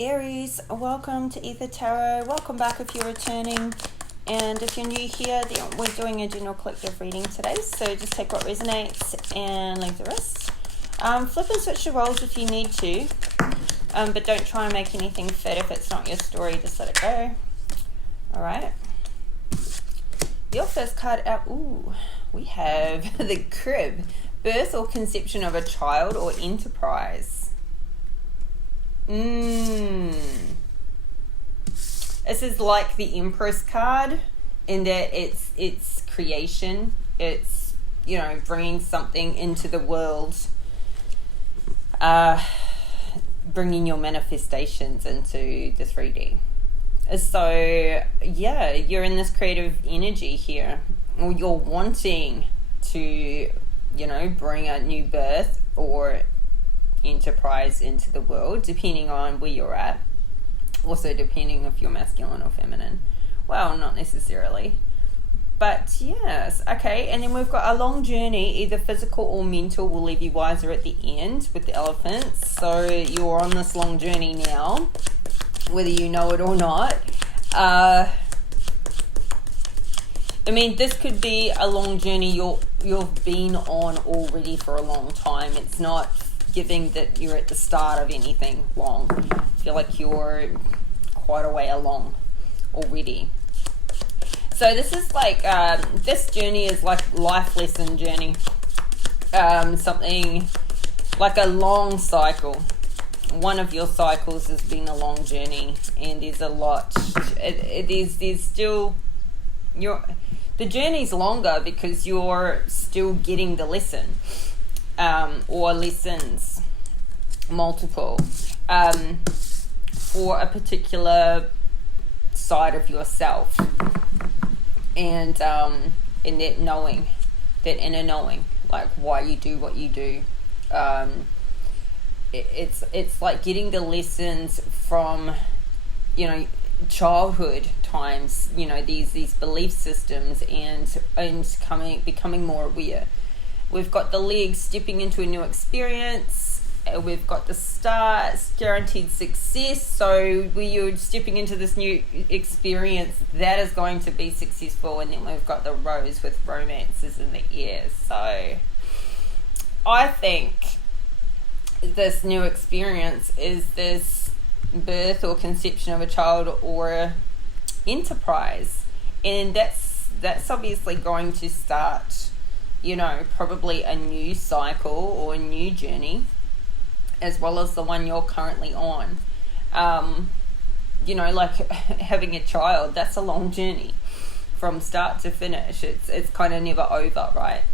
Aries, welcome to Ether Tarot. Welcome back if you're returning. And if you're new here, we're doing a general collective reading today. So just take what resonates and leave the rest. Flip and switch your roles if you need to. But don't try and make anything fit. If it's not your story, just let it go. Alright. Your first card out. Ooh, we have the crib. Birth or conception of a child or enterprise. This is like the Empress card in that it's creation. It's, bringing something into the world. Bringing your manifestations into the 3D. So, yeah, you're in this creative energy here. Or you're wanting to, bring a new birth or enterprise into the world, depending on where you're at. Also depending if you're masculine or feminine. Well, not necessarily. But yes, okay. And then we've got a long journey, either physical or mental, will leave you wiser at the end with the elephants. So you're on this long journey now, whether you know it or not. This could be a long journey you've been on already for a long time. It's not giving that you're at the start of anything long. I feel like you're quite a way along already. So this is like, this journey is like life lesson journey. Something like a long cycle. One of your cycles has been a long journey, and there's a lot. There's still, the journey's longer because you're still getting the lesson. Or lessons, multiple, for a particular side of yourself, and that knowing, that inner knowing, like why you do what you do. It's like getting the lessons from, childhood times, these belief systems, and becoming more aware. We've got the legs stepping into a new experience. We've got the star, guaranteed success. So when you're stepping into this new experience, that is going to be successful. And then we've got the rose with romances in the air. So I think this new experience is this birth or conception of a child or enterprise. And that's obviously going to start, probably a new cycle or a new journey, as well as the one you're currently on. Like having a child, that's a long journey from start to finish. It's kind of never over, right?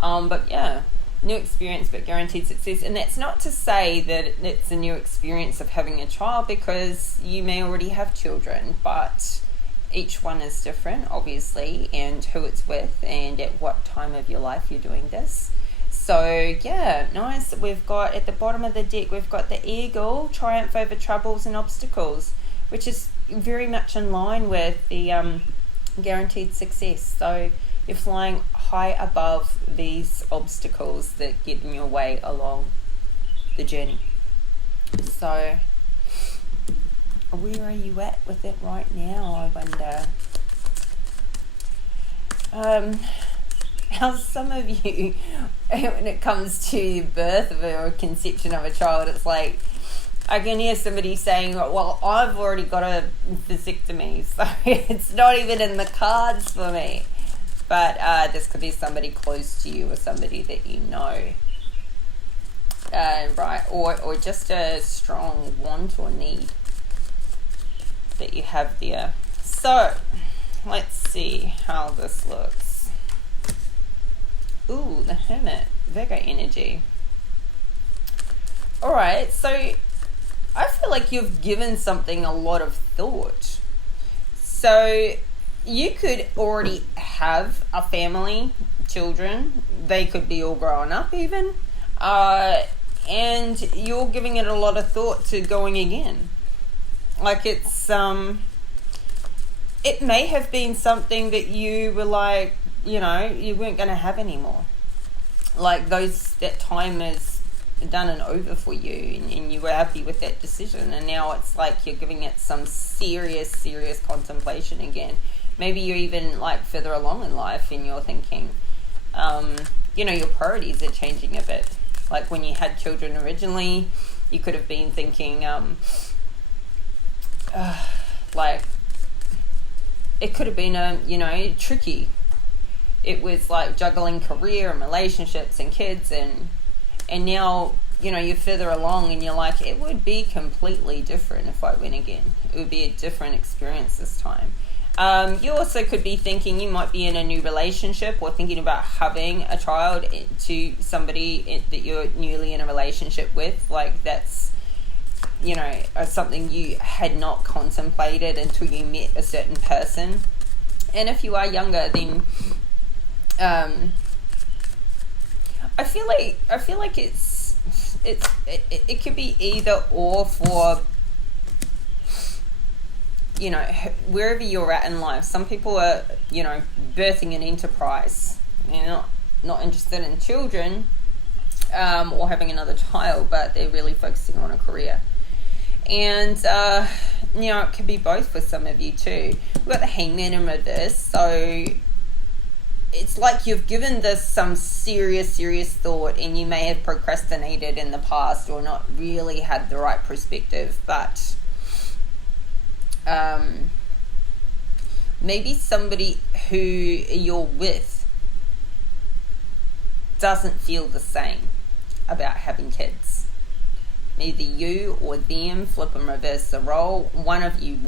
But yeah, new experience but guaranteed success. And that's not to say that it's a new experience of having a child, because you may already have children, but each one is different, obviously, and who it's with and at what time of your life you're doing this. So, yeah, nice. We've got, at the bottom of the deck, we've got the eagle, triumph over troubles and obstacles, which is very much in line with the guaranteed success. So you're flying high above these obstacles that get in your way along the journey. So where are you at with it right now, I wonder? How some of you, when it comes to birth or conception of a child, it's like, I can hear somebody saying, well, I've already got a vasectomy, so it's not even in the cards for me. But this could be somebody close to you or somebody that you know. Right, or just a strong want or need that you have there. So let's see how this looks. Ooh, the Hermit, Virgo energy. Alright, so I feel like you've given something a lot of thought. So you could already have a family, children. They could be all grown up even. And you're giving it a lot of thought to going again. Like it's, it may have been something that you were like, you weren't going to have anymore. Like that time is done and over for you, and you were happy with that decision, and now it's like you're giving it some serious contemplation again. Maybe you're even like further along in life and you're thinking, your priorities are changing a bit. Like when you had children originally, you could have been thinking like it could have been tricky. It was like juggling career and relationships and kids, and now you're further along and you're like, it would be completely different if I went again. It would be a different experience this time. You also could be thinking you might be in a new relationship, or thinking about having a child to somebody that you're newly in a relationship with. Like that's something you had not contemplated until you met a certain person. And if you are younger, then I feel like it could be either or for wherever you're at in life. Some people are birthing an enterprise. They're not interested in children or having another child, but they're really focusing on a career. And it could be both for some of you too. We've got the Hangman in reverse, so it's like you've given this some serious thought, and you may have procrastinated in the past or not really had the right perspective, but maybe somebody who you're with doesn't feel the same about having kids. Either you or them, flip and reverse the role. One of you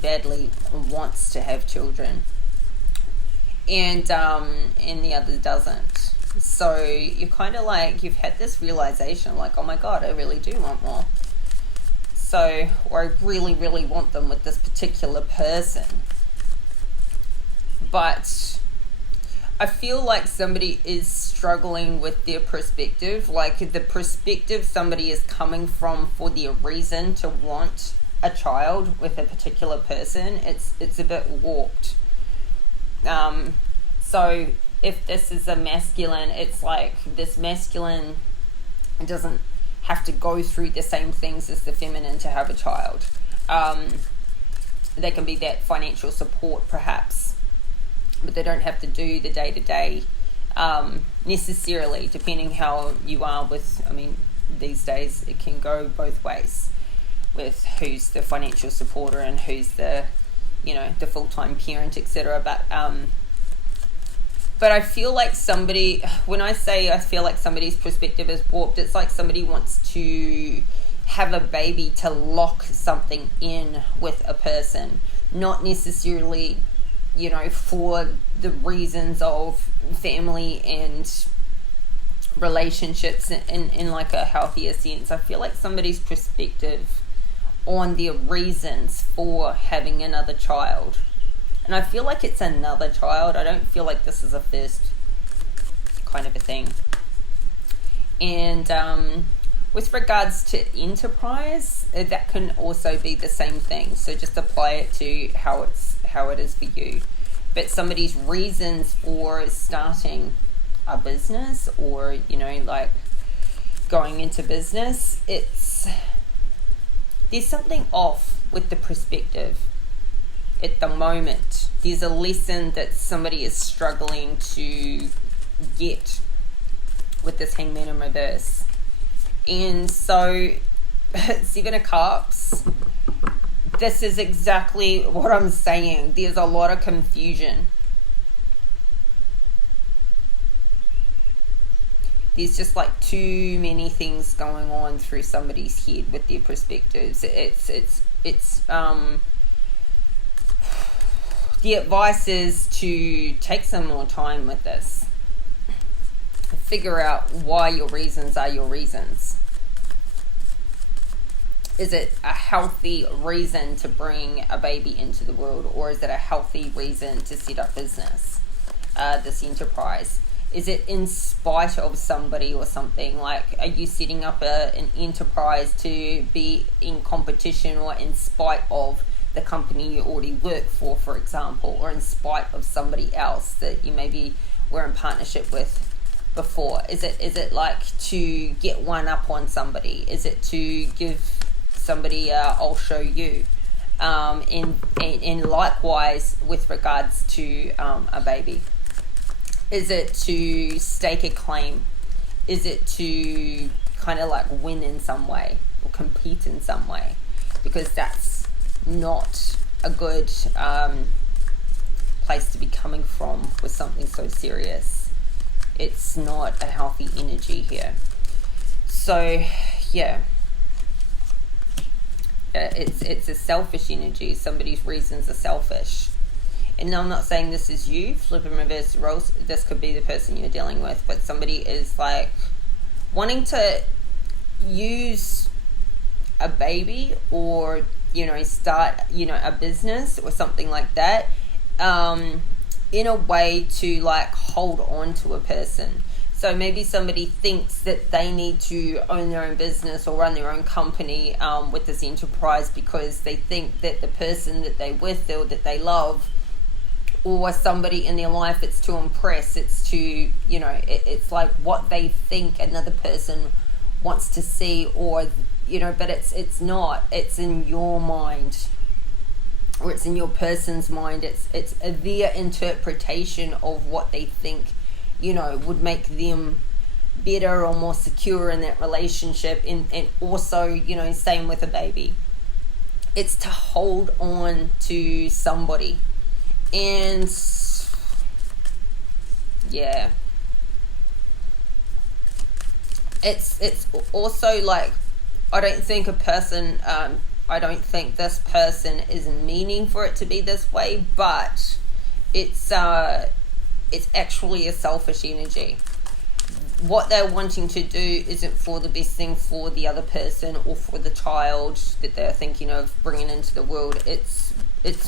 badly wants to have children, and the other doesn't. So you're kind of like, you've had this realization, like, oh my God, I really do want more. So, or I really want them with this particular person. But I feel like somebody is struggling with their perspective. Like the perspective somebody is coming from for their reason to want a child with a particular person, it's a bit warped. So if this is a masculine, it's like this masculine doesn't have to go through the same things as the feminine to have a child. They can be that financial support perhaps, but they don't have to do the day-to-day necessarily, depending how you are with, these days it can go both ways with who's the financial supporter and who's the the full-time parent, etc. But I feel like when I say I feel like somebody's perspective is warped, it's like somebody wants to have a baby to lock something in with a person, not necessarily, for the reasons of family and relationships in like a healthier sense. I feel like somebody's perspective on their reasons for having another child, and I feel like it's another child. I don't feel like this is a first kind of a thing. And with regards to enterprise, that can also be the same thing. So just apply it to how it is for you. But somebody's reasons for starting a business, or like going into business, there's something off with the perspective at the moment. There's a lesson that somebody is struggling to get with this Hangman in reverse. And so 7 of Cups, this is exactly what I'm saying. There's a lot of confusion. There's just like too many things going on through somebody's head with their perspectives. The advice is to take some more time with this. Figure out why your reasons are your reasons. Is it a healthy reason to bring a baby into the world, or is it a healthy reason to set up business, this enterprise? Is it in spite of somebody or something? Like, are you setting up an enterprise to be in competition, or in spite of the company you already work for example, or in spite of somebody else that you maybe were in partnership with before? Is it like to get one up on somebody? Is it to give somebody I'll show you? And likewise with regards to a baby. Is it to stake a claim? Is it to kind of like win in some way or compete in some way? Because that's not a good place to be coming from with something so serious. It's not a healthy energy here. So yeah, it's a selfish energy. Somebody's reasons are selfish. And I'm not saying this is you, flip and reverse the roles. This could be the person you're dealing with, but somebody is like wanting to use a baby or, start, a business or something like that, in a way to like hold on to a person. So maybe somebody thinks that they need to own their own business or run their own company with this enterprise because they think that the person that they're with or that they love or somebody in their life, it's to impress, it's to, it's like what they think another person wants to see, or, but it's not, it's in your mind, or it's in your person's mind. It's their interpretation of what they think, would make them better or more secure in that relationship. And also, same with a baby. It's to hold on to somebody. And yeah, it's also like, I don't think this person is meaning for it to be this way, but it's actually a selfish energy. What they're wanting to do isn't for the best thing for the other person or for the child that they're thinking of bringing into the world. It's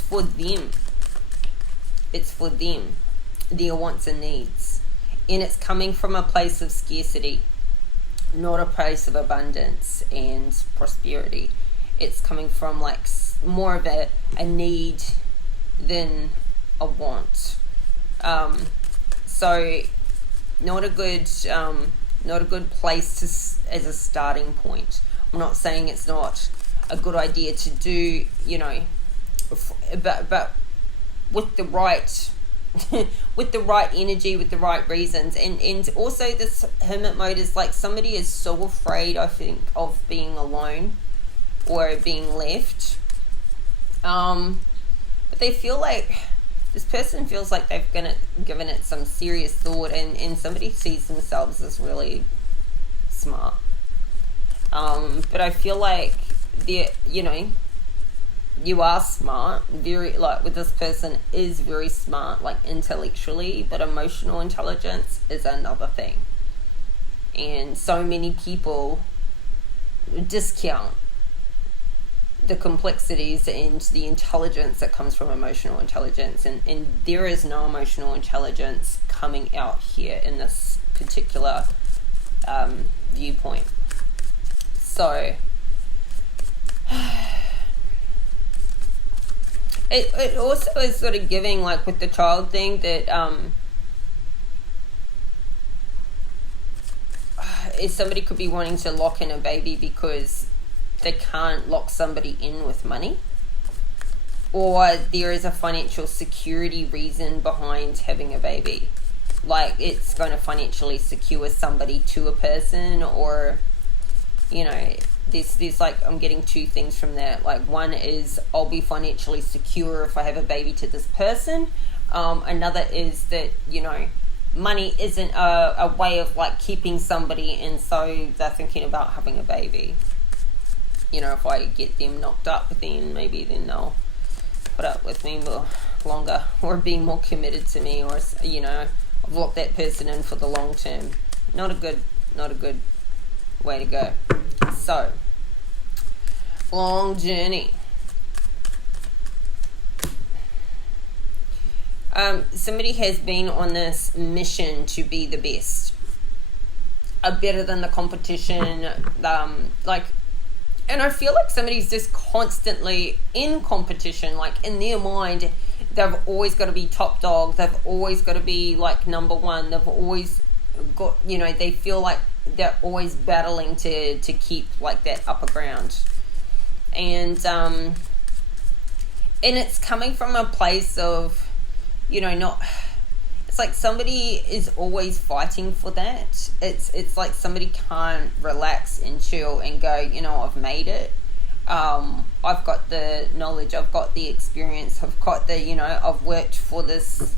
for them. It's for them, their wants and needs. And it's coming from a place of scarcity, not a place of abundance and prosperity. It's coming from like more of a need than a want. So not a good place as a starting point. I'm not saying it's not a good idea to do, but with the right with the right energy, with the right reasons. And also this hermit mode is like somebody is so afraid, I think, of being alone or being left, but they feel like this person feels like they've given it some serious thought, and somebody sees themselves as really smart, but I feel like they're, you are smart, very, like with this person is very smart, like intellectually, but emotional intelligence is another thing. And so many people discount the complexities and the intelligence that comes from emotional intelligence, and there is no emotional intelligence coming out here in this particular viewpoint. So it also is sort of giving, like with the child thing, that if somebody could be wanting to lock in a baby because they can't lock somebody in with money, or there is a financial security reason behind having a baby, like it's going to financially secure somebody to a person, or there's like, I'm getting two things from that. Like, one is I'll be financially secure if I have a baby to this person. Another is that, money isn't a way of like keeping somebody, and so they're thinking about having a baby. If I get them knocked up, then maybe then they'll put up with me more longer, or be more committed to me, or I've locked that person in for the long term. Not a good way to go. So, long journey. Somebody has been on this mission to be the best, better than the competition, and I feel like somebody's just constantly in competition, like in their mind they've always got to be top dog, they've always got to be like number one, they've always got, they feel like they're always battling to keep like that upper ground. And it's coming from a place of, not, it's like somebody is always fighting for that. It's like somebody can't relax and chill and go, I've made it. I've got the knowledge, I've got the experience, I've got the, I've worked for this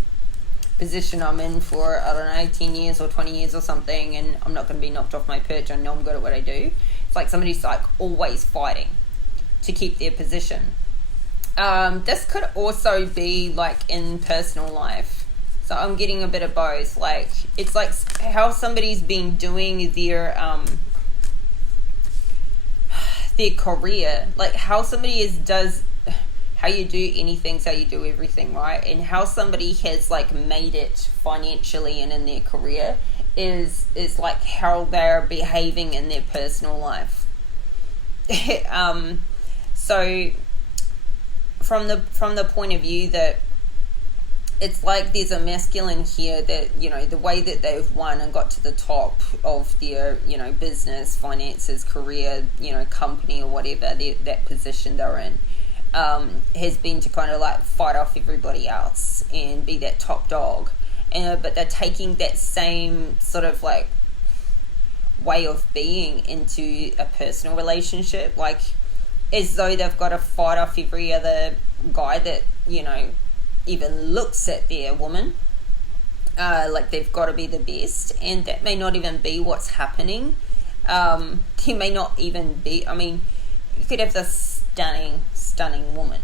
position I'm in for, 18 years or 20 years or something, and I'm not going to be knocked off my perch. I know I'm good at what I do. It's like somebody's like always fighting to keep their position. This could also be like in personal life. So I'm getting a bit of both. Like, it's like how somebody's been doing their career, like how somebody does how you do anything's how you do everything, right? And how somebody has like made it financially and in their career is like how they're behaving in their personal life. So from the point of view that it's like there's a masculine here that, the way that they've won and got to the top of their, business, finances, career, company or whatever, that position they're in, has been to kind of like fight off everybody else and be that top dog. But they're taking that same sort of like way of being into a personal relationship, like as though they've got to fight off every other guy that, even looks at their woman, like they've got to be the best, and that may not even be what's happening. There may not even be, you could have this stunning woman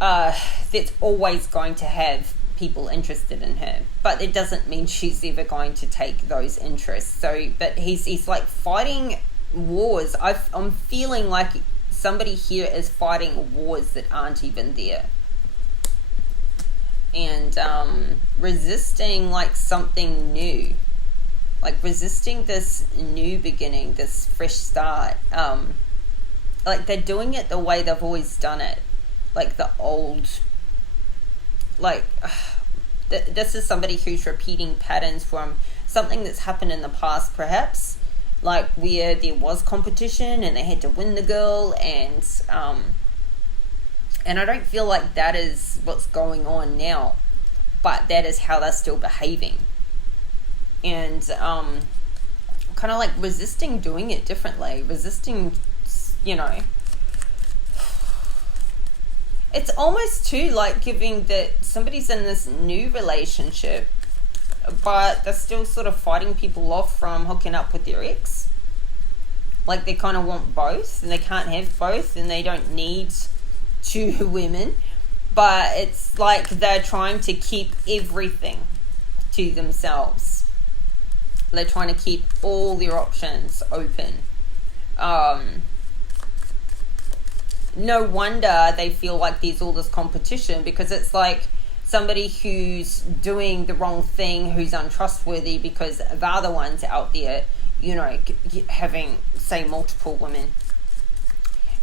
that's always going to have people interested in her, but it doesn't mean she's ever going to take those interests. So, but he's like fighting wars. I'm feeling like somebody here is fighting wars that aren't even there. And resisting like something new, like resisting this new beginning, this fresh start. Like they're doing it the way they've always done it, like the old, like this is somebody who's repeating patterns from something that's happened in the past, perhaps, like where there was competition and they had to win the girl, and I don't feel like that is what's going on now, but that is how they're still behaving. And kind of like resisting doing it differently, resisting, it's almost too like giving that somebody's in this new relationship, but they're still sort of fighting people off from hooking up with their ex. Like they kind of want both, and they can't have both, and they don't need two women, but it's like they're trying to keep everything to themselves. They're trying to keep all their options open. No wonder they feel like there's all this competition, because it's like somebody who's doing the wrong thing, who's untrustworthy, because the other ones out there, having, say, multiple women,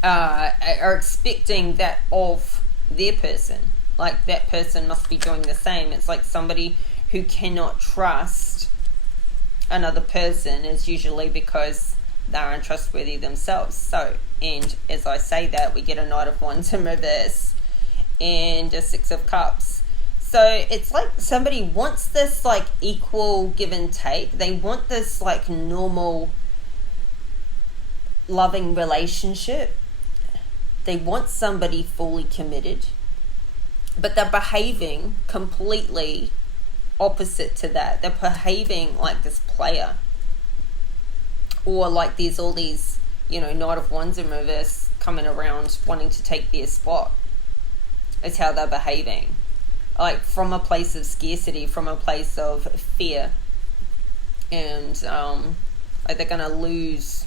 are expecting that of their person. Like that person must be doing the same. It's like somebody who cannot trust another person is usually because they're untrustworthy themselves. So, and as I say that, we get a Knight of Wands in reverse and a Six of Cups. So it's like somebody wants this like equal give and take. They want this like normal loving relationship. They want somebody fully committed, but they're behaving completely opposite to that. They're behaving like this player, or like there's all these, Knight of Wands in reverse coming around wanting to take their spot. It's how they're behaving, like from a place of scarcity, from a place of fear, and like they're gonna lose,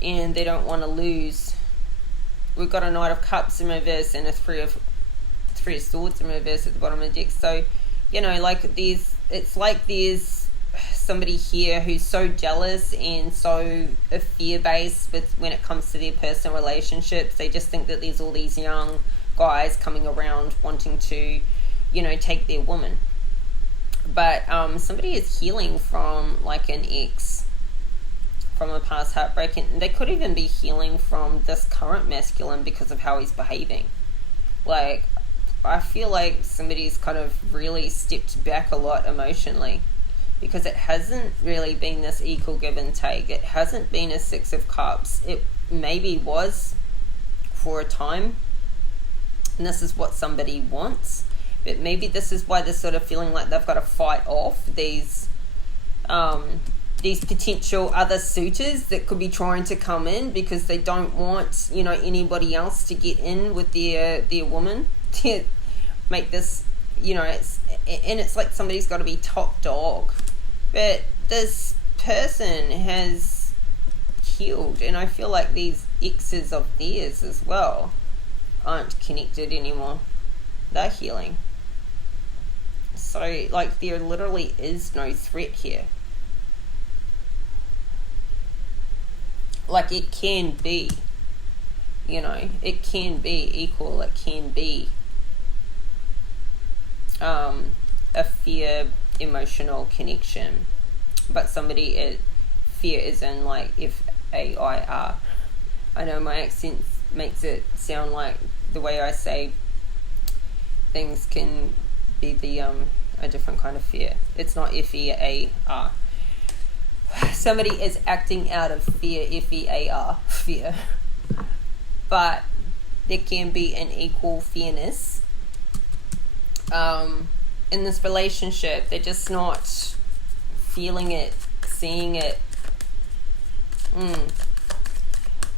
and they don't want to lose. We've got a Knight of Cups in reverse and a Three of Swords in reverse at the bottom of the deck. So, like it's like there's somebody here who's so jealous and so fear-based with when it comes to their personal relationships. They just think that there's all these young guys coming around wanting to, take their woman. But somebody is healing from like an ex, from a past heartbreak, and they could even be healing from this current masculine because of how he's behaving. Like, I feel like somebody's kind of really stepped back a lot emotionally, because it hasn't really been this equal give and take. It hasn't been a Six of Cups. It maybe was for a time, and this is what somebody wants, but maybe this is why they're sort of feeling like they've got to fight off these potential other suitors that could be trying to come in, because they don't want, you know, anybody else to get in with their woman to make this, you know, it's like somebody's got to be top dog. But this person has healed, and I feel like these exes of theirs as well aren't connected anymore. They're healing. So, like, there literally is no threat here. Like, it can be, you know, it can be equal, it can be a fear emotional connection, but somebody fear is in like FAIR. I know my accent makes it sound like the way I say things can be a different kind of fear. It's not FEAR. Somebody is acting out of fear, FEAR, fear. But there can be an equal fairness in this relationship. They're just not feeling it, seeing it.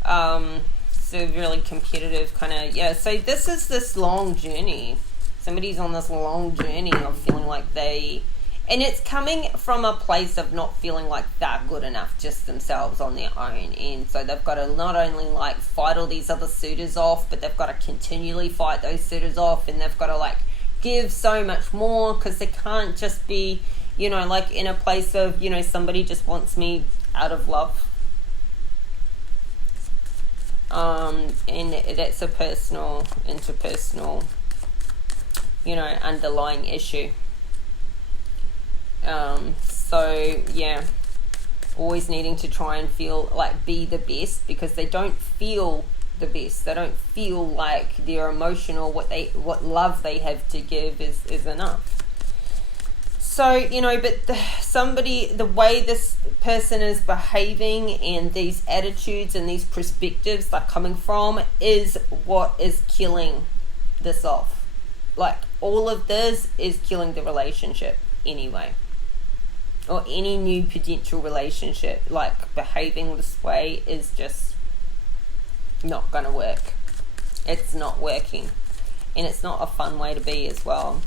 So really competitive kind of, yeah. So this is this long journey. Somebody's on this long journey of feeling like and it's coming from a place of not feeling like they're good enough just themselves on their own. And so they've got to not only like fight all these other suitors off, but they've got to continually fight those suitors off, and they've got to like give so much more, because they can't just be, you know, like in a place of, you know, somebody just wants me out of love. And that's a personal, interpersonal, you know, underlying issue. So yeah, always needing to try and feel like be the best, because they don't feel the best. They don't feel like their emotional, what love they have to give is enough. So, you know, but the way this person is behaving and these attitudes and these perspectives they're coming from is what is killing this off. Like, all of this is killing the relationship anyway. Or any new potential relationship. Like, behaving this way is just not going to work. It's not working. And it's not a fun way to be as well.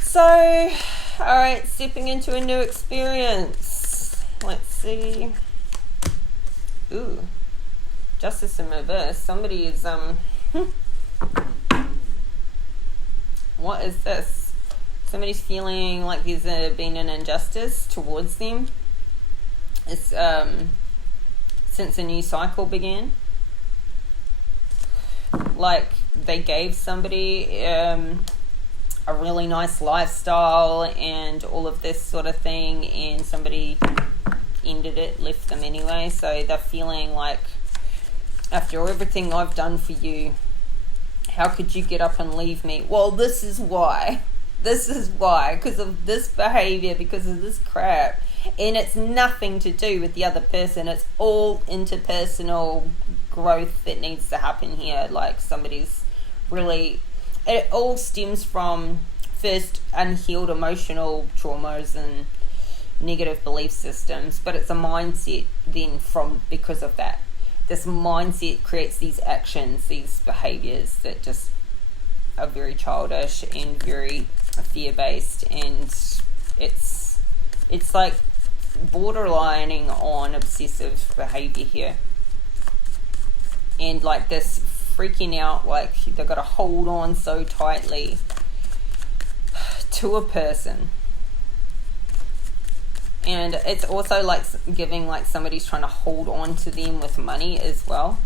So, alright, stepping into a new experience. Let's see. Ooh. Justice in reverse. Somebody is, what is this? Somebody's feeling like there's been an injustice towards them. It's, since a new cycle began. Like, they gave somebody a really nice lifestyle and all of this sort of thing, and somebody ended it, left them anyway. So they're feeling like, after everything I've done for you, how could you get up and leave me? Well, this is why. This is why. Because of this behavior, because of this crap. And it's nothing to do with the other person. It's all interpersonal growth that needs to happen here. Like, somebody's really... It all stems from, first, unhealed emotional traumas and negative belief systems. But it's a mindset then because of that. This mindset creates these actions, these behaviors that just are very childish and very fear-based, and it's like borderlining on obsessive behavior here, and like this freaking out, like they've got to hold on so tightly to a person. And it's also like giving like somebody's trying to hold on to them with money as well.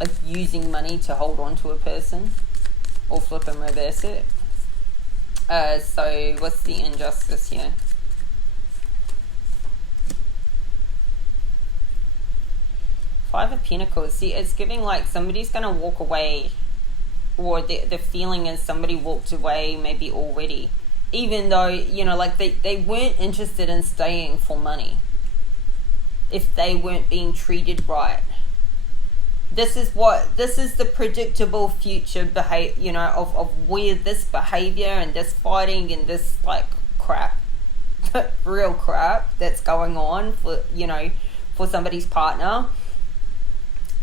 Like using money to hold on to a person, or flip and reverse it. So what's the injustice here? Five of Pentacles. See, it's giving like somebody's going to walk away, or the feeling is somebody walked away maybe already, even though, you know, like they weren't interested in staying for money if they weren't being treated right. This is the predictable future behavior, you know, of where this behavior and this fighting and this like crap, real crap that's going on for, you know, for somebody's partner.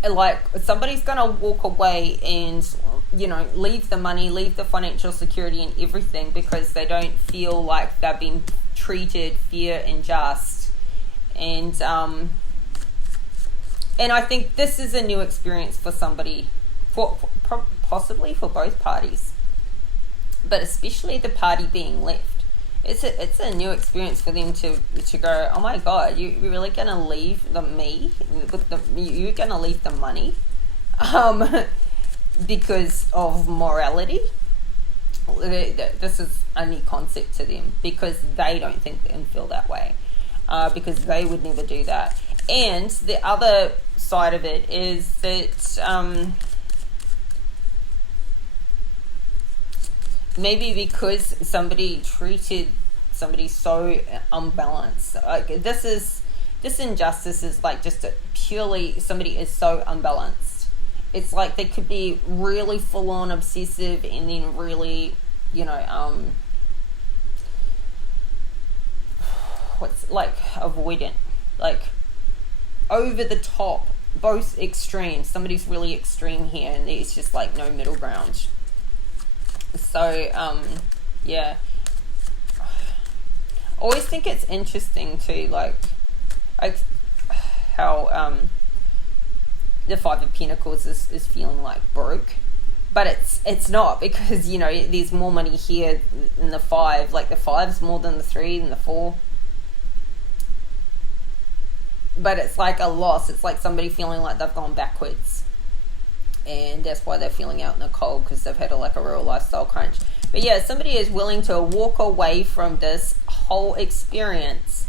Like, somebody's gonna walk away and, you know, leave the money, leave the financial security and everything because they don't feel like they're being treated fair and just. And I think this is a new experience for somebody, for possibly for both parties, but especially the party being left. It's a new experience for them to go, oh my God, you're really gonna leave you're gonna leave the money, because of morality. This is a new concept to them because they don't think and feel that way, because they would never do that. And the other side of it is that maybe because somebody treated somebody so unbalanced, like this injustice is like just purely somebody is so unbalanced. It's like they could be really full on obsessive and then really, you know, what's like avoidant, like over the top, both extremes. Somebody's really extreme here and there's just like no middle ground. So yeah, I always think it's interesting too, like how the Five of Pentacles is feeling like broke, but it's not, because, you know, there's more money here in the five. Like the five's more than the three and the four, but it's like a loss. It's like somebody feeling like they've gone backwards, and that's why they're feeling out in the cold, because they've had a real lifestyle crunch. But yeah, somebody is willing to walk away from this whole experience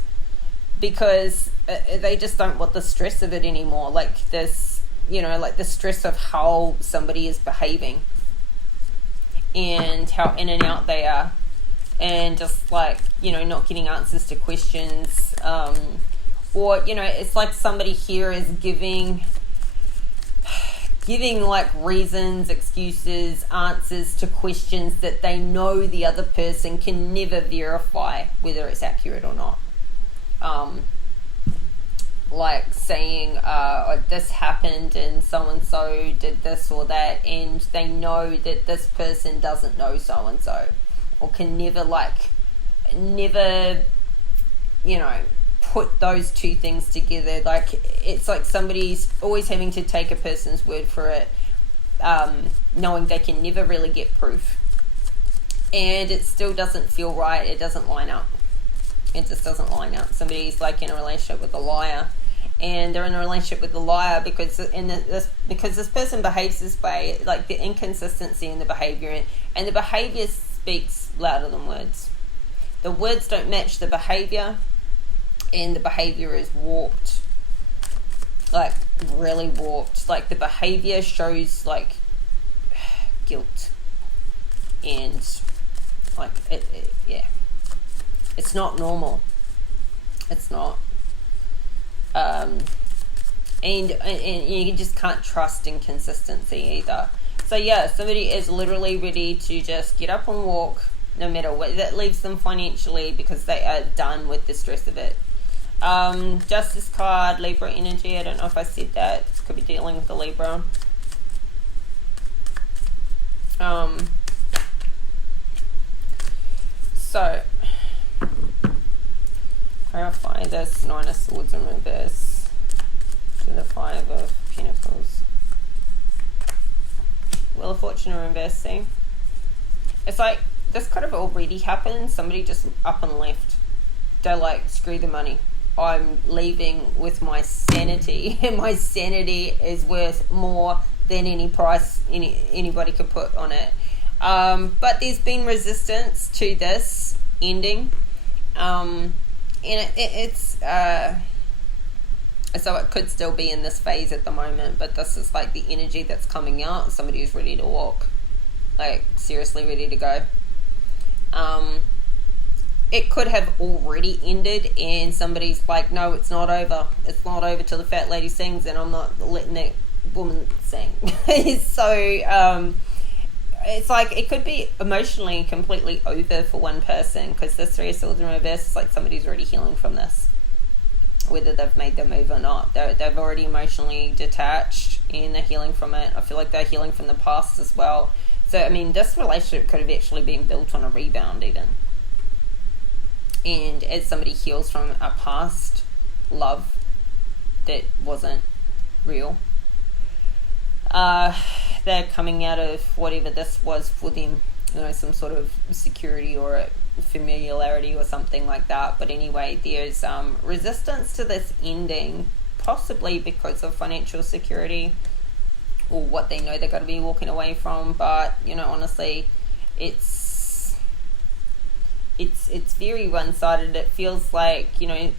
because they just don't want the stress of it anymore. Like this, you know, like the stress of how somebody is behaving and how in and out they are, and just like, you know, not getting answers to questions, or, you know, it's like somebody here is giving like reasons, excuses, answers to questions that they know the other person can never verify whether it's accurate or not. Like saying, this happened and so-and-so did this or that, and they know that this person doesn't know so-and-so, or can never, you know, put those two things together. Like, it's like somebody's always having to take a person's word for it, knowing they can never really get proof, and it still doesn't feel right. It doesn't line up. It just doesn't line up. Somebody's like in a relationship with a liar, and they're in a relationship with the liar because this person behaves this way, like the inconsistency in the behavior, and the behavior speaks louder than words. The words don't match the behavior, and the behavior is warped, like really warped. Like the behavior shows like guilt, and like yeah, it's not normal. It's not. And you just can't trust inconsistency either. So yeah, somebody is literally ready to just get up and walk, no matter what that leaves them financially, because they are done with the stress of it. Justice card, Libra energy. I don't know if I said that. Could be dealing with the Libra. So clarify this Nine of Swords in reverse to the Five of Pentacles. Wheel of Fortune in reverse. See, it's like this could have already happened. Somebody just up and left. They're like, screw the money, I'm leaving with my sanity, and my sanity is worth more than any price anybody could put on it. But there's been resistance to this ending. And it's so it could still be in this phase at the moment, but this is like the energy that's coming out. Somebody who's ready to walk, like seriously ready to go. It could have already ended and somebody's like, no, it's not over. It's not over till the fat lady sings, and I'm not letting that woman sing. So it's like it could be emotionally completely over for one person, because this Three of Swords in reverse is like somebody's already healing from this, whether they've made the move or not. They've already emotionally detached and they're healing from it. I feel like they're healing from the past as well. So I mean, this relationship could have actually been built on a rebound even. And as somebody heals from a past love that wasn't real, they're coming out of whatever this was for them, you know, some sort of security or a familiarity or something like that. But anyway, there's resistance to this ending, possibly because of financial security or what they know they're going to be walking away from. But you know, honestly, it's very one-sided. It feels like, you know, it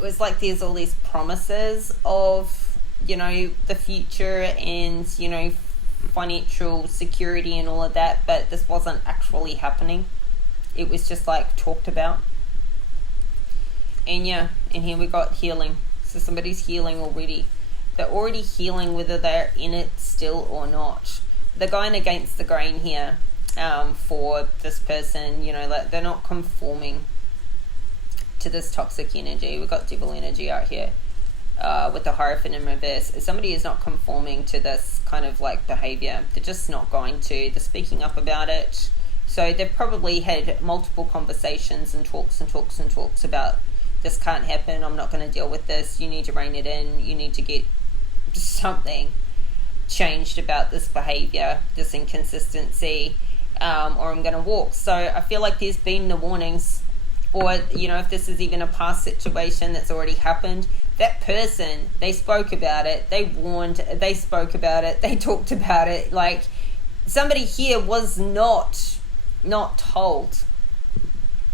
was like there's all these promises of, you know, the future and, you know, financial security and all of that, but this wasn't actually happening. It was just like talked about. And yeah, and here we got healing. So somebody's healing already. They're already healing whether they're in it still or not. They're going against the grain here. For this person, you know, like they're not conforming to this toxic energy. We've got devil energy out here with the Hierophant in reverse. Somebody is not conforming to this kind of like behavior. They're just not going to. They're speaking up about it. So they've probably had multiple conversations and talks about this can't happen. I'm not going to deal with this. You need to rein it in. You need to get something changed about this behavior, this inconsistency. Or I'm going to walk. So I feel like there's been the warnings, or, you know, if this is even a past situation that's already happened, that person, they spoke about it, they warned, they spoke about it, they talked about it. Like, somebody here was not told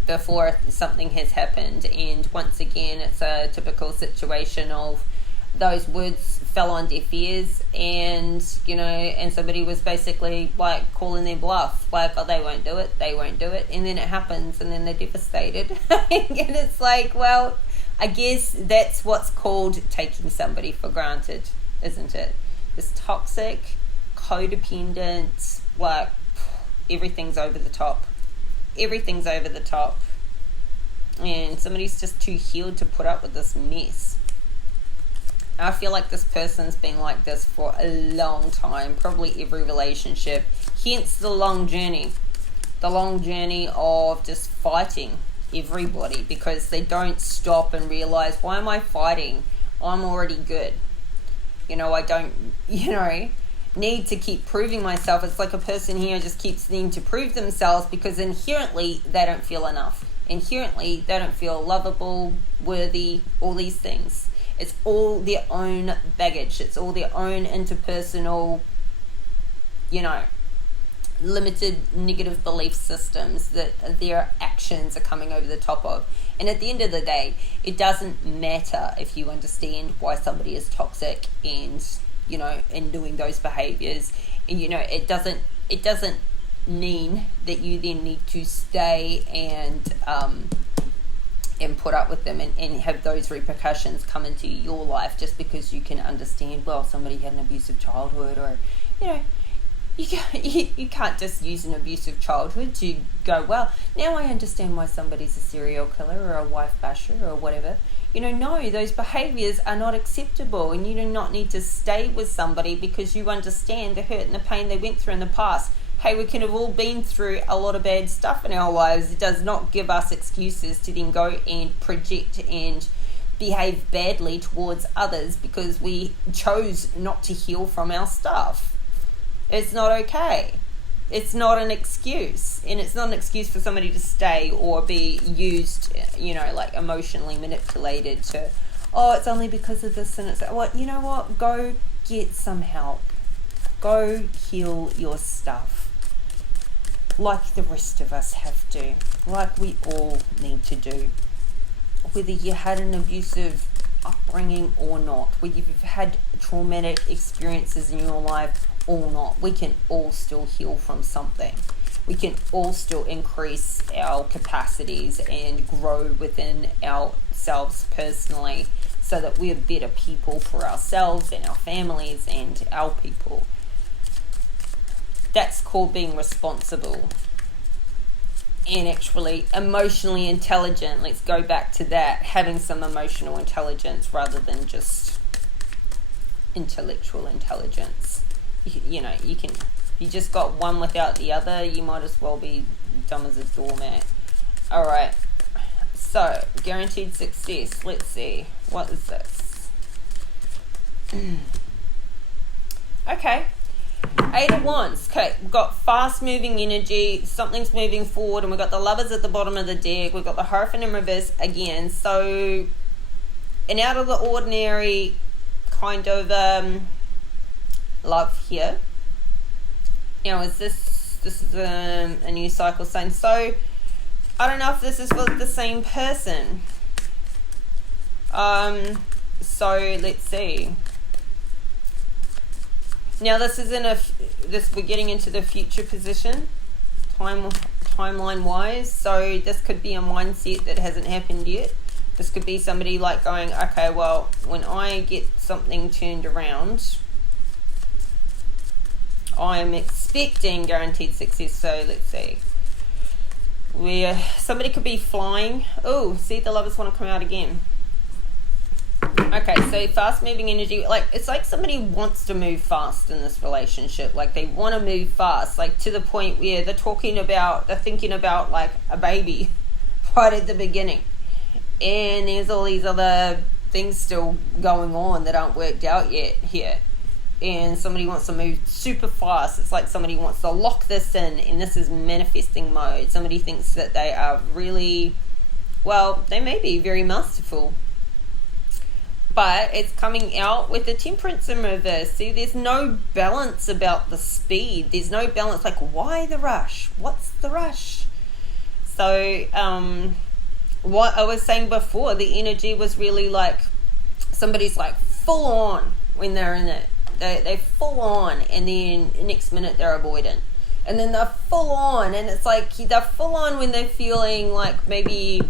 before something has happened. And once again, it's a typical situation of those words fell on deaf ears, and, you know, and somebody was basically like calling their bluff, like, oh, they won't do it, and then it happens, and then they're devastated. And it's like, well, I guess that's what's called taking somebody for granted, isn't it? This toxic, codependent, like, everything's over the top, and somebody's just too healed to put up with this mess. I feel like this person's been like this for a long time, probably every relationship, hence the long journey of just fighting everybody, because they don't stop and realize, why am I fighting? I'm already good. You know, I don't, you know, need to keep proving myself. It's like a person here just keeps needing to prove themselves because inherently they don't feel enough. Inherently they don't feel lovable, worthy, all these things. It's all their own baggage. It's all their own interpersonal, you know, limited negative belief systems that their actions are coming over the top of. And at the end of the day, it doesn't matter if you understand why somebody is toxic and, you know, and doing those behaviors. And, you know, it doesn't mean that you then need to stay and put up with them and have those repercussions come into your life just because you can understand, well, somebody had an abusive childhood, or, you know, you can't just use an abusive childhood to go, well, now I understand why somebody's a serial killer or a wife basher or whatever. You know, no, those behaviours are not acceptable, and you do not need to stay with somebody because you understand the hurt and the pain they went through in the past. Hey, we can have all been through a lot of bad stuff in our lives. It does not give us excuses to then go and project and behave badly towards others because we chose not to heal from our stuff. It's not okay. It's not an excuse. And it's not an excuse for somebody to stay or be used, you know, like emotionally manipulated to, oh, it's only because of this and it's, well, you know what? Go get some help. Go heal your stuff. Like the rest of us have to. Like we all need to do. Whether you had an abusive upbringing or not, whether you've had traumatic experiences in your life or not, we can all still heal from something. We can all still increase our capacities and grow within ourselves personally so that we're better people for ourselves and our families and our people. That's called being responsible and actually emotionally intelligent. Let's go back to that, having some emotional intelligence rather than just intellectual intelligence. You just got one without the other, you might as well be dumb as a doormat. Alright, so guaranteed success. Let's see, what is this? Okay, 8 of Wands. Okay, we've got fast moving energy, something's moving forward, and we've got the Lovers at the bottom of the deck. We've got the Hierophant in reverse again. So an out of the ordinary kind of love here. Now, is this is a new cycle sign? So I don't know if this is for the same person. So let's see. Now this is we're getting into the future position, timeline wise. So this could be a mindset that hasn't happened yet. This could be somebody like going, okay, well, when I get something turned around, I'm expecting guaranteed success. So let's see. Where somebody could be flying. Oh, see, the Lovers want to come out again. Okay, so fast moving energy, like it's like somebody wants to move fast in this relationship. Like they want to move fast, like to the point where they're thinking about like a baby right at the beginning. And there's all these other things still going on that aren't worked out yet here. And somebody wants to move super fast. It's like somebody wants to lock this in, and this is manifesting mode. Somebody thinks that they are really, well, they may be very masterful. But it's coming out with the Temperance in reverse. See, there's no balance about the speed. There's no balance. Like, why the rush? What's the rush? So, what I was saying before, the energy was really like somebody's like full on when they're in it. They're full on, and then next minute they're avoidant. And then they're full on, and it's like they're full on when they're feeling like maybe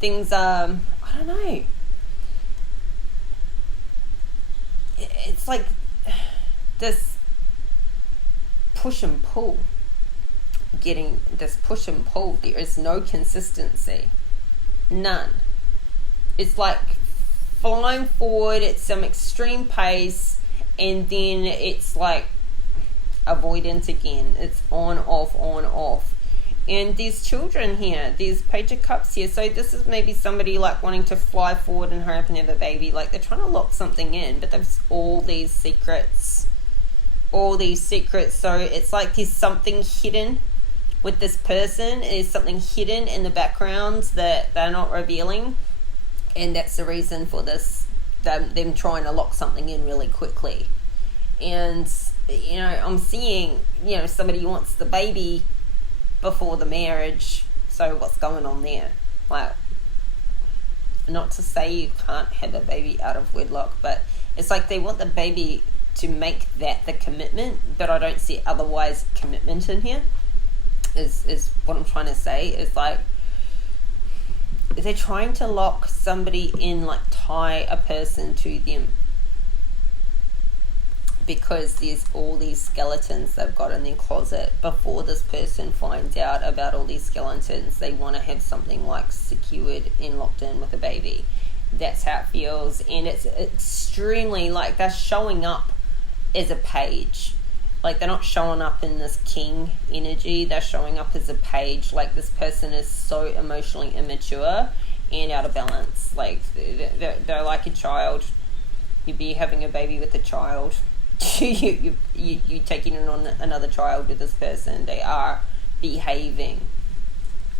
things I don't know. It's like this push and pull. Getting this push and pull. There is no consistency. None. It's like flying forward at some extreme pace, and then it's like avoidance again. It's on, off, on, off. And there's children here. There's Page of Cups here. So this is maybe somebody like wanting to fly forward and hurry up and have a baby. Like they're trying to lock something in, but there's all these secrets. So it's like there's something hidden with this person. There's something hidden in the background that they're not revealing. And that's the reason for this, them trying to lock something in really quickly. And, I'm seeing, somebody wants the baby before the marriage. So what's going on there? Like, not to say you can't have a baby out of wedlock, but it's like they want the baby to make that the commitment, but I don't see otherwise commitment in here is what I'm trying to say. It's like they're trying to lock somebody in, like tie a person to them, because there's all these skeletons they've got in their closet. Before this person finds out about all these skeletons, they want to have something like secured and locked in with a baby. That's how it feels. And it's extremely like they're showing up as a page. Like they're not showing up in this king energy. They're showing up as a page. Like this person is so emotionally immature and out of balance. Like they're like a child. You'd be having a baby with a child. you taking in on another child with this person. They are behaving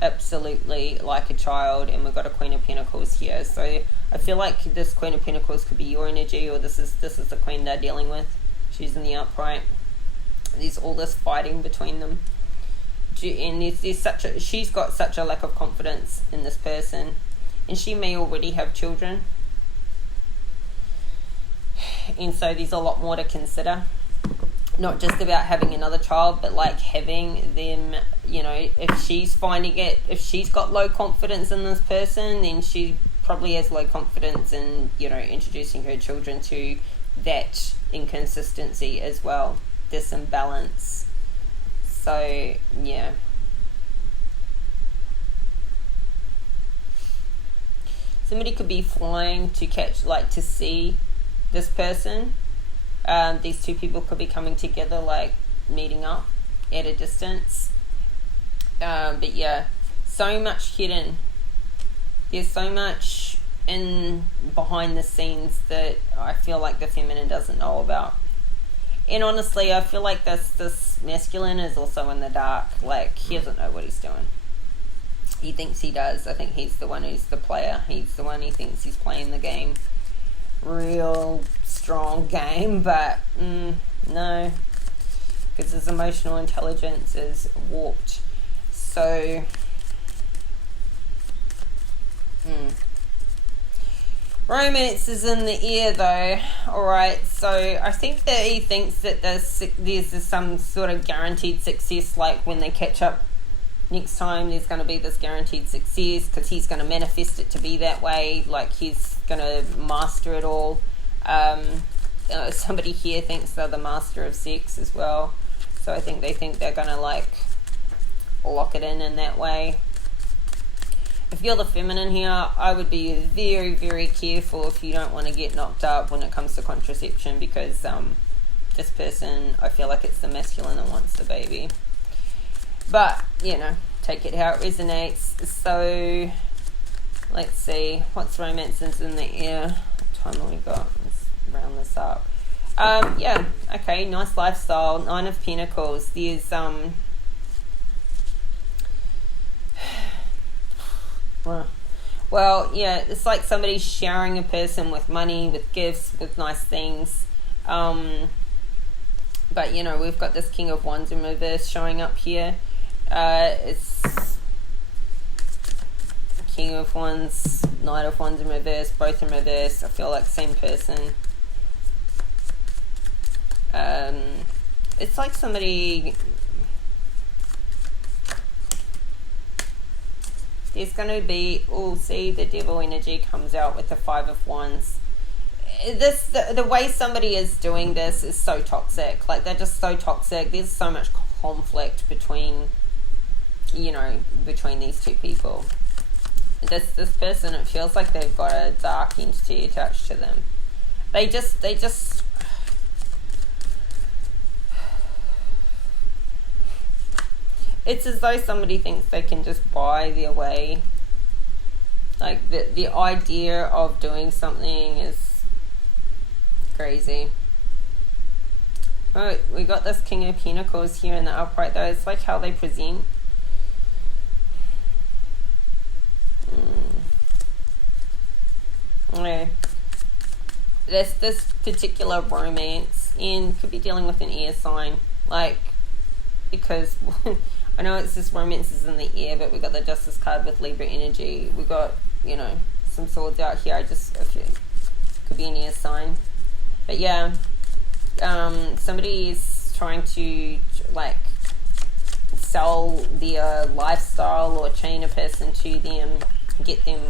absolutely like a child, and we've got a Queen of Pentacles here. So I feel like this Queen of Pentacles could be your energy, or this is the Queen they're dealing with. She's in the upright. There's all this fighting between them, and she's got such a lack of confidence in this person, and she may already have children, and so there's a lot more to consider. Not just about having another child, but like having them, if she's if she's got low confidence in this person, then she probably has low confidence in, introducing her children to that inconsistency as well, this imbalance. So, yeah. Somebody could be flying to to see this person. These two people could be coming together, like meeting up at a distance. But yeah, so much hidden. There's so much in behind the scenes that I feel like the feminine doesn't know about. And honestly, I feel like this masculine is also in the dark. Like, he doesn't know what he's doing. He thinks he does. I think he's the one who's the player. He's the one who thinks he's playing the game. Real strong game, but no, because his emotional intelligence is warped. So romance is in the air though. Alright, so I think that he thinks that there's some sort of guaranteed success, like when they catch up next time there's going to be this guaranteed success, because he's going to manifest it to be that way, like he's going to master it all. Somebody here thinks they're the master of sex as well, so I think they think they're going to like lock it in that way. If you're the feminine here, I would be very, very careful if you don't want to get knocked up when it comes to contraception, because this person, I feel like it's the masculine that wants the baby. But, take it how it resonates. So, let's see. What's romances in the air? What time have we got? Let's round this up. Yeah, okay, nice lifestyle. 9 of Pentacles. There's, well, yeah, it's like somebody's showering a person with money, with gifts, with nice things. But, we've got this King of Wands in reverse showing up here. It's King of Wands, Knight of Wands in reverse, both in reverse. I feel like same person. It's like somebody... There's going to be... Oh, see, the devil energy comes out with the 5 of Wands. The way somebody is doing this is so toxic. Like, they're just so toxic. There's so much conflict between these two people. This person, it feels like they've got a dark entity attached to them. They just it's as though somebody thinks they can just buy their way. Like, the idea of doing something is crazy. Oh, we got this King of Pentacles here in the upright though. It's like how they present. Yeah. This particular romance, and could be dealing with an air sign, like, because I know it's just romances in the air, but we got the Justice card with Libra energy. We got, some swords out here. Could be an air sign, but yeah, somebody is trying to like sell their lifestyle or chain a person to them, get them,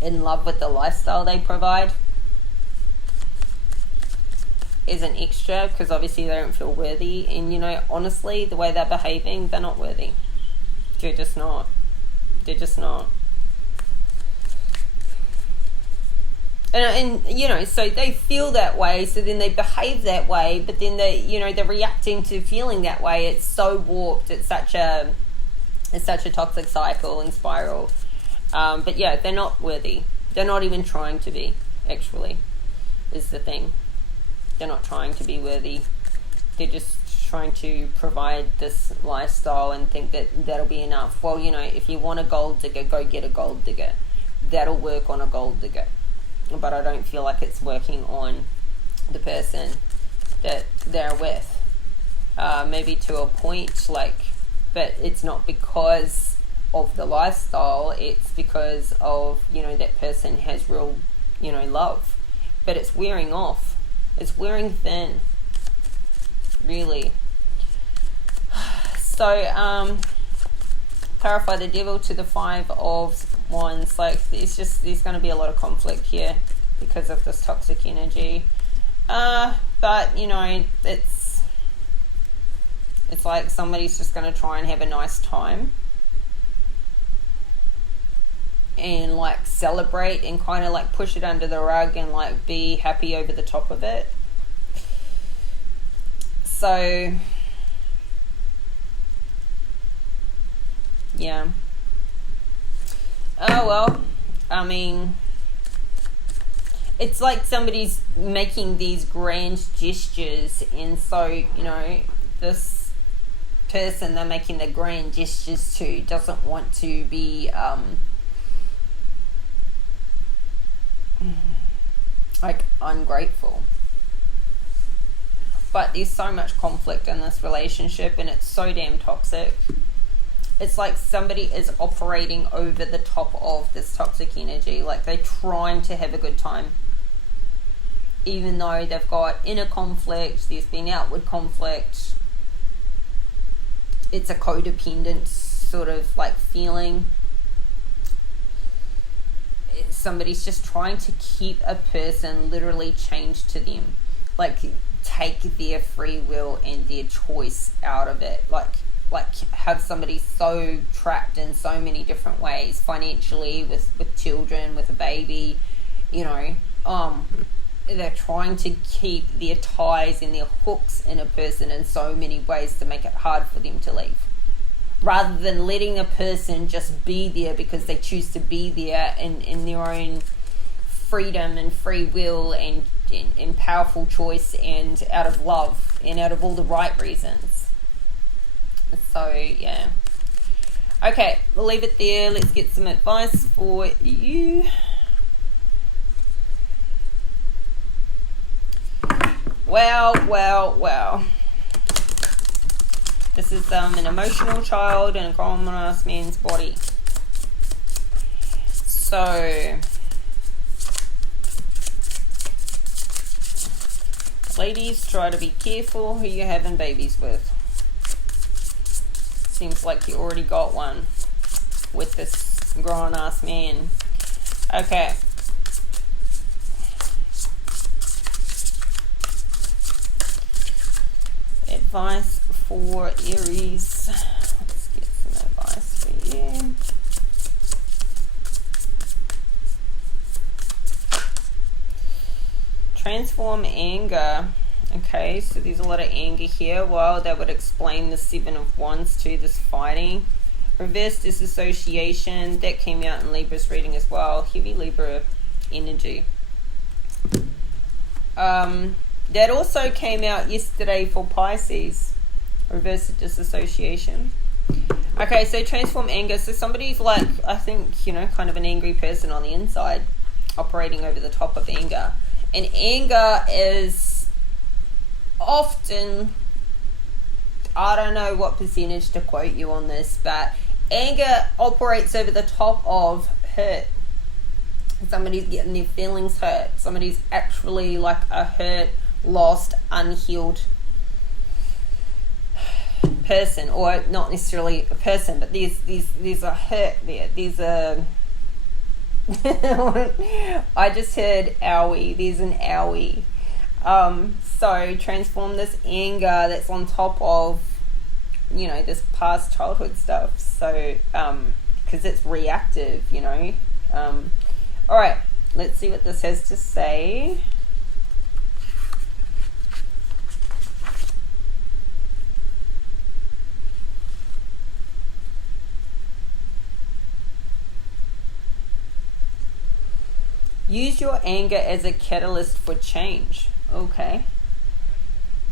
in love with the lifestyle they provide as an extra, because obviously they don't feel worthy. And honestly, the way they're behaving, they're not worthy. They're just not. And so they feel that way, so then they behave that way, but then they're reacting to feeling that way. It's so warped. It's such a toxic cycle and spiral. But yeah, they're not worthy. They're not even trying to be, actually, is the thing. They're not trying to be worthy. They're just trying to provide this lifestyle and think that that'll be enough. Well, if you want a gold digger, go get a gold digger. That'll work on a gold digger. But I don't feel like it's working on the person. that they're with. Maybe to a point, like, but it's not because of the lifestyle, it's because of, that person has real, love. But it's wearing off. It's wearing thin. Really. So, clarify the devil to the 5 of Wands. Like, there's going to be a lot of conflict here because of this toxic energy. But, it's like somebody's just going to try and have a nice time and like celebrate and kind of like push it under the rug and like be happy over the top of it. So yeah. Oh well, I mean, it's like somebody's making these grand gestures, and so this person they're making the grand gestures to doesn't want to be like ungrateful. But there's so much conflict in this relationship and it's so damn toxic. It's like somebody is operating over the top of this toxic energy. Like they're trying to have a good time, even though they've got inner conflict, there's been outward conflict. It's a codependent sort of like feeling. Somebody's just trying to keep a person literally chained to them. Like take their free will and their choice out of it. Like have somebody so trapped in so many different ways, financially, with children, with a baby, they're trying to keep their ties and their hooks in a person in so many ways to make it hard for them to leave, rather than letting a person just be there because they choose to be there in their own freedom and free will and powerful choice and out of love and out of all the right reasons. So yeah, okay, we'll leave it there. Let's get some advice for you. Well. This is an emotional child in a grown-ass man's body. So, ladies, try to be careful who you're having babies with. Seems like you already got one with this grown-ass man. Okay. Advice for Aries. Let's get some advice for you. Transform anger. Okay, so there's a lot of anger here. Well, that would explain the 7 of Wands to this fighting. Reverse disassociation. That came out in Libra's reading as well. Heavy Libra energy. That also came out yesterday for Pisces. Reverse disassociation. Okay, so transform anger. So somebody's like, I think, kind of an angry person on the inside, operating over the top of anger. And anger is often, I don't know what percentage to quote you on this, but anger operates over the top of hurt. Somebody's getting their feelings hurt. Somebody's actually like a hurt, lost, unhealed person, or not necessarily a person, but there's a hurt there. There's a I just heard owie. There's an owie. So transform this anger that's on top of this past childhood stuff. So because it's reactive, all right, let's see what this has to say. Use your anger as a catalyst for change. Okay.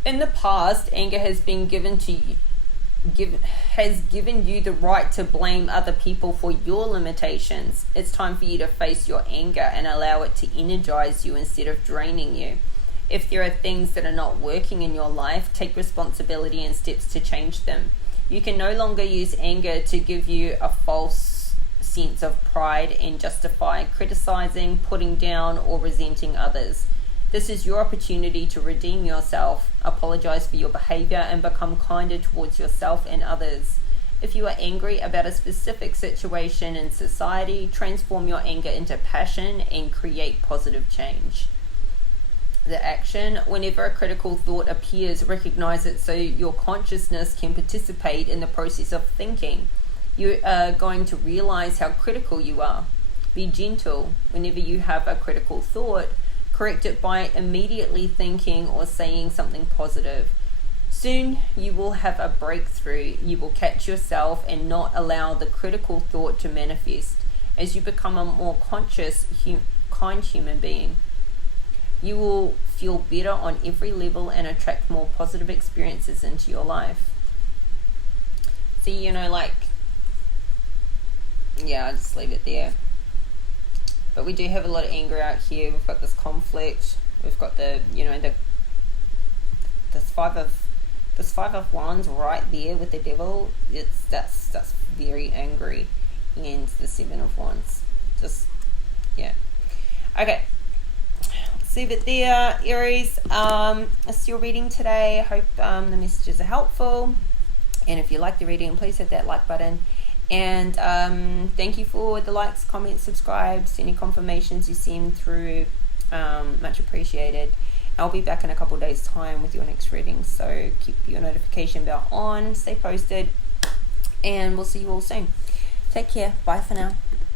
In the past, anger has been given you the right to blame other people for your limitations. It's time for you to face your anger and allow it to energize you instead of draining you. If there are things that are not working in your life, take responsibility and steps to change them. You can no longer use anger to give you a false sense of pride and justify criticizing, putting down, or resenting others. This is your opportunity to redeem yourself, apologize for your behavior, and become kinder towards yourself and others. If you are angry about a specific situation in society, transform your anger into passion and create positive change. The action: whenever a critical thought appears, recognize it so your consciousness can participate in the process of thinking. You are going to realize how critical you are. Be gentle. Whenever you have a critical thought, correct it by immediately thinking or saying something positive. Soon you will have a breakthrough. You will catch yourself and not allow the critical thought to manifest as you become a more conscious, kind human being. You will feel better on every level and attract more positive experiences into your life. So, I'll just leave it there. But we do have a lot of anger out here. We've got this conflict. We've got this five of wands right there with the devil. That's very angry. And the 7 of wands. Okay. Leave it there, Aries. It's your reading today. I hope the messages are helpful. And if you like the reading, please hit that like button. And thank you for the likes, comments, subscribes, any confirmations you send through. Much appreciated. I'll be back in a couple of days' time with your next reading. So keep your notification bell on. Stay posted. And we'll see you all soon. Take care. Bye for now.